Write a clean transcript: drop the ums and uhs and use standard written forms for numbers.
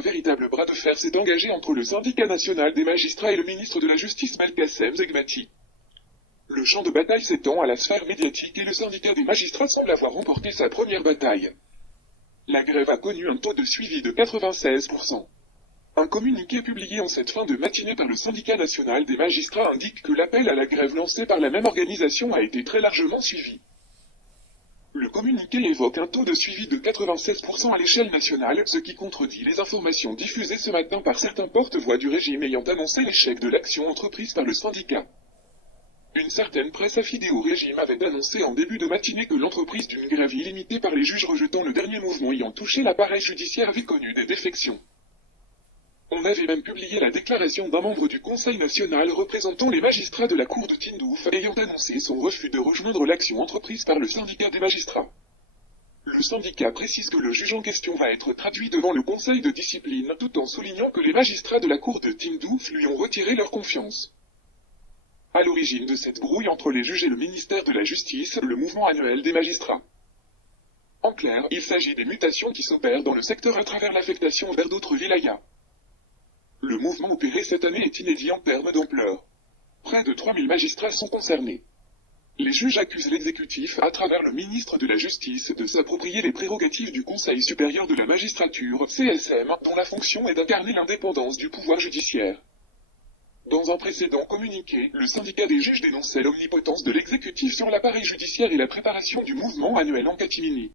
un véritable bras de fer s'est engagé entre le syndicat national des magistrats et le ministre de la Justice Belkacem Zegmati. Le champ de bataille s'étend à la sphère médiatique et le syndicat des magistrats semble avoir remporté sa première bataille. La grève a connu un taux de suivi de 96%. Un communiqué publié en cette fin de matinée par le syndicat national des magistrats indique que l'appel à la grève lancé par la même organisation a été très largement suivi. Le communiqué évoque un taux de suivi de 96% à l'échelle nationale, ce qui contredit les informations diffusées ce matin par certains porte-voix du régime ayant annoncé l'échec de l'action entreprise par le syndicat. Une certaine presse affidée au régime avait annoncé en début de matinée que l'entreprise d'une grève illimitée par les juges rejetant le dernier mouvement ayant touché l'appareil judiciaire avait connu des défections. On avait même publié la déclaration d'un membre du Conseil national représentant les magistrats de la Cour de Tindouf ayant annoncé son refus de rejoindre l'action entreprise par le syndicat des magistrats. Le syndicat précise que le juge en question va être traduit devant le Conseil de discipline tout en soulignant que les magistrats de la Cour de Tindouf lui ont retiré leur confiance. À l'origine de cette brouille entre les juges et le ministère de la Justice, le mouvement annuel des magistrats. En clair, il s'agit des mutations qui s'opèrent dans le secteur à travers l'affectation vers d'autres wilayas. Le mouvement opéré cette année est inédit en termes d'ampleur. Près de 3000 magistrats sont concernés. Les juges accusent l'exécutif, à travers le ministre de la Justice, de s'approprier les prérogatives du Conseil supérieur de la magistrature, CSM, dont la fonction est d'incarner l'indépendance du pouvoir judiciaire. Dans un précédent communiqué, le syndicat des juges dénonçait l'omnipotence de l'exécutif sur l'appareil judiciaire et la préparation du mouvement annuel en catimini.